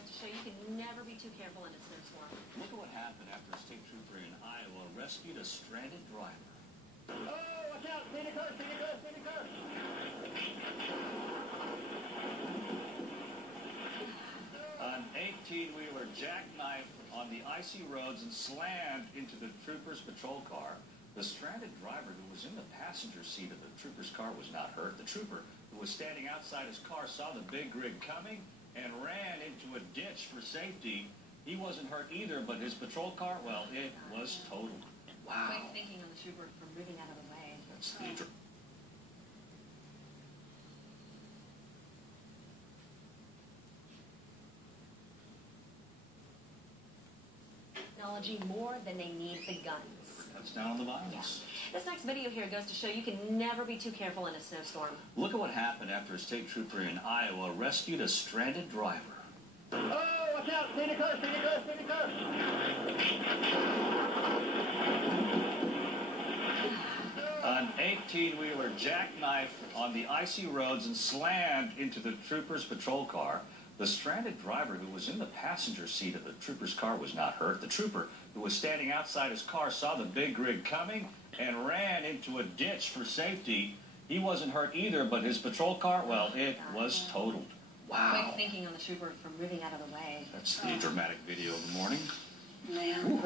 goes to show you can never be too careful in a snowstorm. Look at what happened after a state trooper in Iowa rescued a stranded driver. Oh, watch out! Speed car, speed car, speed car! An 18-wheeler jackknifed on the icy roads and slammed into the trooper's patrol car. The stranded driver who was in the passenger seat of the trooper's car was not hurt. The trooper who was standing outside his car saw the big rig coming and ran into a ditch for safety. He wasn't hurt either, but his patrol car, well, it was totaled. Wow. Quick thinking on the trooper for moving out of the way. That's the Technology more than they need the guns. Cuts down on the violence. Yeah. This next video here goes to show you can never be too careful in a snowstorm. Look at what happened after a state trooper in Iowa rescued a stranded driver. Oh, watch out! Speed car, speed car, speed car! An 18-wheeler jackknifed on the icy roads and slammed into the trooper's patrol car. The stranded driver who was in the passenger seat of the trooper's car was not hurt. The trooper who was standing outside his car saw the big rig coming and ran into a ditch for safety. He wasn't hurt either, but his patrol car, well, it was totaled. Wow. Quick thinking on the trooper for moving out of the way. That's the dramatic video of the morning. Man.